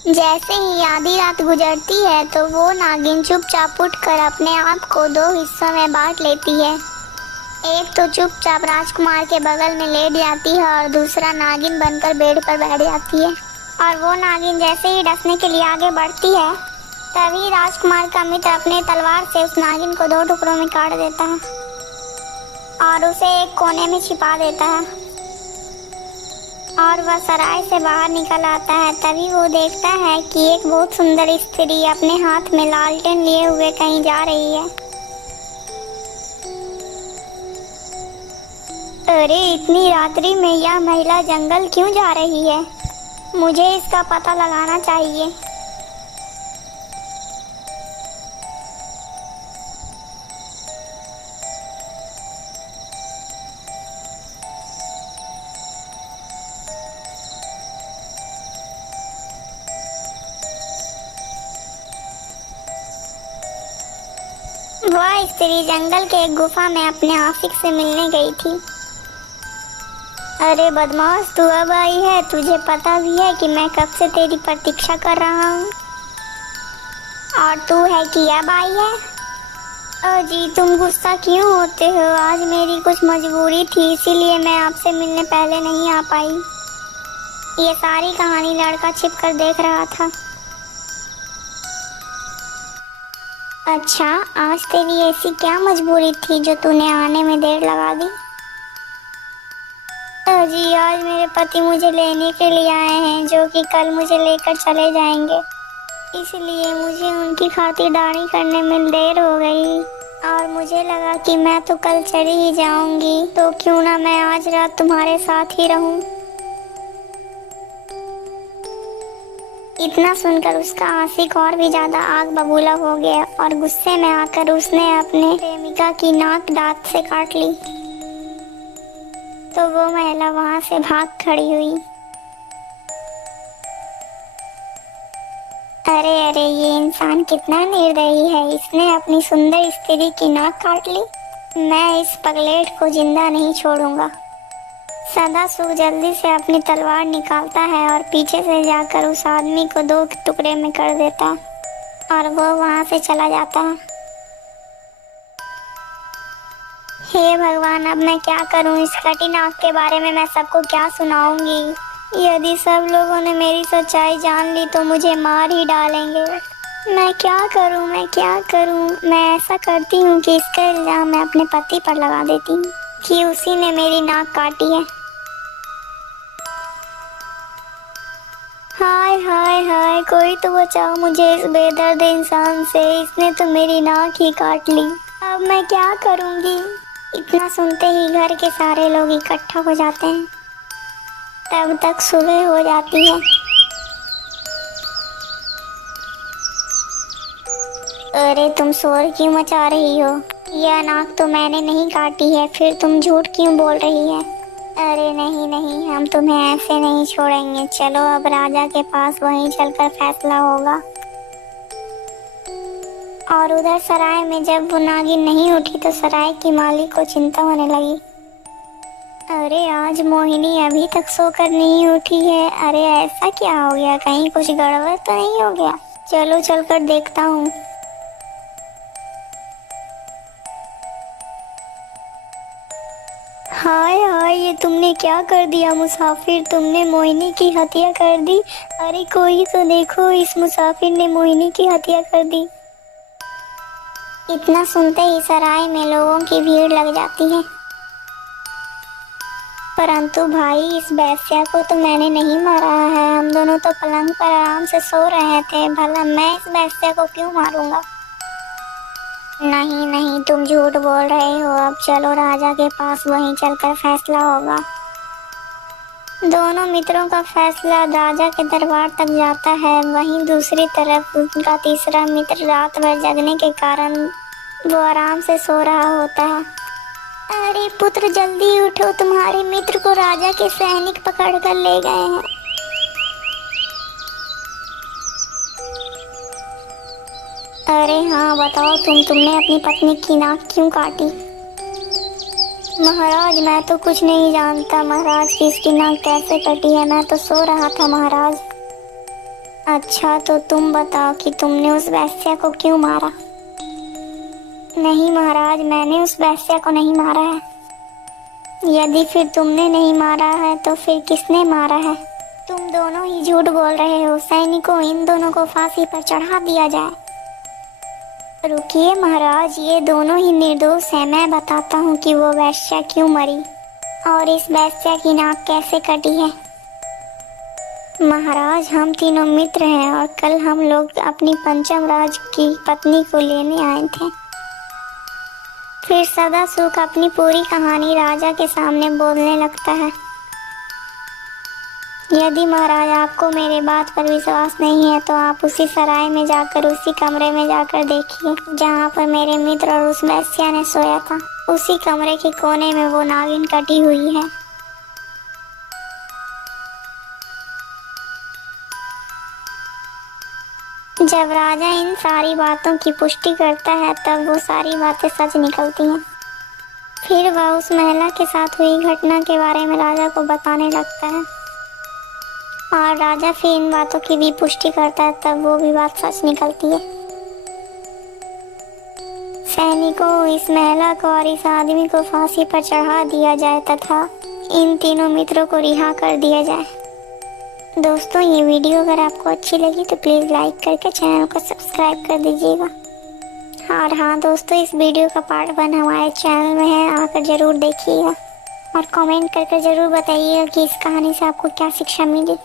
जैसे ही आधी रात गुजरती है तो वो नागिन चुपचाप उठकर अपने आप को दो हिस्सों में बांट लेती है। एक तो चुपचाप राजकुमार के बगल में लेट जाती है और दूसरा नागिन बनकर बेड पर बैठ जाती है। और वो नागिन जैसे ही डसने के लिए आगे बढ़ती है तभी राजकुमार का मित्र अपने तलवार से उस नागिन को दो टुकड़ों में काट देता है और उसे एक कोने में छिपा देता है। और वह सराय से बाहर निकल आता है। तभी वो देखता है कि एक बहुत सुंदर स्त्री अपने हाथ में लालटेन लिए हुए कहीं जा रही है। अरे इतनी रात्रि में यह महिला जंगल क्यों जा रही है? मुझे इसका पता लगाना चाहिए। वह स्त्री जंगल के एक गुफा में अपने आशिक से मिलने गई थी। अरे बदमाश, तू अब आई है? तुझे पता भी है कि मैं कब से तेरी प्रतीक्षा कर रहा हूँ। और तू है कि अब आई है? जी तुम गुस्सा क्यों होते हो? आज मेरी कुछ मजबूरी थी इसीलिए मैं आपसे मिलने पहले नहीं आ पाई। ये सारी कहानी लड़का छिप कर देख रहा था। अच्छा, आज तेरी ऐसी क्या मजबूरी थी जो तूने आने में देर लगा दी? जी आज मेरे पति मुझे लेने के लिए आए हैं जो कि कल मुझे लेकर चले जाएंगे, इसलिए मुझे उनकी खातिरदारी करने में देर हो गई। और मुझे लगा कि मैं तो कल चली ही जाऊंगी, तो क्यों ना मैं आज रात तुम्हारे साथ ही रहूं। इतना सुनकर उसका आशिक और भी ज्यादा आग बबूला हो गया और गुस्से में आकर उसने अपने प्रेमिका की नाक दांत से काट ली। तो वो महिला वहां से भाग खड़ी हुई। अरे अरे, ये इंसान कितना निर्दयी है, इसने अपनी सुंदर स्त्री की नाक काट ली। मैं इस पगलेट को जिंदा नहीं छोड़ूंगा। सदा सुख जल्दी से अपनी तलवार निकालता है और पीछे से जाकर उस आदमी को दो टुकड़े में कर देता और वो वहां से चला जाता। हे भगवान, अब मैं क्या करूं? इस कठिन आग के बारे में मैं सबको क्या सुनाऊंगी? यदि सब लोगों ने मेरी सच्चाई जान ली तो मुझे मार ही डालेंगे। मैं क्या करूं? मैं क्या करूं? मैं ऐसा करती हूँ कि इसका इल्जाम मैं अपने पति पर लगा देती हूँ कि उसी ने मेरी नाक काटी है। हाय हाय हाय, कोई तो बचाओ मुझे इस बेदर्द इंसान से, इसने तो मेरी नाक ही काट ली। अब मैं क्या करूंगी? इतना सुनते ही घर के सारे लोग इकट्ठा हो जाते हैं। तब तक सुबह हो जाती है। अरे तुम शोर क्यों मचा रही हो? यह नाक तो मैंने नहीं काटी है, फिर तुम झूठ क्यों बोल रही है? अरे नहीं नहीं, हम तुम्हें ऐसे नहीं छोड़ेंगे। चलो अब राजा के पास, वहीं चलकर फैसला होगा। और उधर सराय में जब वो नागिन नहीं उठी तो सराय की मालिक को चिंता होने लगी। अरे आज मोहिनी अभी तक सोकर नहीं उठी है। अरे ऐसा क्या हो गया? कहीं कुछ गड़बड़ तो नहीं हो गया? चलो चलकर देखता हूँ। हाय हाय, ये तुमने क्या कर दिया मुसाफिर? तुमने मोहिनी की हत्या कर दी। अरे कोई तो देखो, इस मुसाफिर ने मोहिनी की हत्या कर दी। इतना सुनते ही सराय में लोगों की भीड़ लग जाती है। परंतु भाई, इस वेश्या को तो मैंने नहीं मारा है। हम दोनों तो पलंग पर आराम से सो रहे थे, भला मैं इस वेश्या को क्यों मारूंगा? नहीं नहीं, तुम झूठ बोल रहे हो। अब चलो राजा के पास, वहीं चलकर फैसला होगा। दोनों मित्रों का फैसला राजा के दरबार तक जाता है। वहीं दूसरी तरफ उनका तीसरा मित्र रात भर जगने के कारण वो आराम से सो रहा होता है। अरे पुत्र, जल्दी उठो, तुम्हारे मित्र को राजा के सैनिक पकड़ कर ले गए हैं। अरे हाँ बताओ, तुमने अपनी पत्नी की नाक क्यों काटी? महाराज, मैं तो कुछ नहीं जानता महाराज कि इसकी नाक कैसे कटी है। मैं तो सो रहा था महाराज। अच्छा, तो तुम बताओ कि तुमने उस वेश्या को क्यों मारा? नहीं महाराज, मैंने उस वेश्या को नहीं मारा है। यदि फिर तुमने नहीं मारा है तो फिर किसने मारा है? तुम दोनों ही झूठ बोल रहे हो। सैनिकों, इन दोनों को फांसी पर चढ़ा दिया जाए। रुकिए महाराज, ये दोनों ही निर्दोष हैं। मैं बताता हूँ कि वो वेश्या क्यों मरी और इस वेश्या की नाक कैसे कटी है। महाराज, हम तीनों मित्र हैं और कल हम लोग अपनी पंचम राज की पत्नी को लेने आए थे। फिर सदासुख अपनी पूरी कहानी राजा के सामने बोलने लगता है। यदि महाराज आपको मेरे बात पर विश्वास नहीं है तो आप उसी सराय में जाकर, उसी कमरे में जाकर देखिए जहाँ पर मेरे मित्र और उस वेश्या ने सोया था। उसी कमरे के कोने में वो नागिन कटी हुई है। जब राजा इन सारी बातों की पुष्टि करता है तब वो सारी बातें सच निकलती हैं। फिर वह उस महिला के साथ हुई घटना के बारे में राजा को बताने लगता है और राजा फिर इन बातों की भी पुष्टि करता है, तब वो भी बात सच निकलती है। सैनिकों, इस महिला को और इस आदमी को फांसी पर चढ़ा दिया जाए तथा इन तीनों मित्रों को रिहा कर दिया जाए। दोस्तों, ये वीडियो अगर आपको अच्छी लगी तो प्लीज़ लाइक करके चैनल को सब्सक्राइब कर दीजिएगा। और हाँ दोस्तों, इस वीडियो का पार्ट 1 हमारे चैनल में है, आकर ज़रूर देखिएगा और कमेंट करके ज़रूर बताइएगा कि इस कहानी से आपको क्या शिक्षा मिली।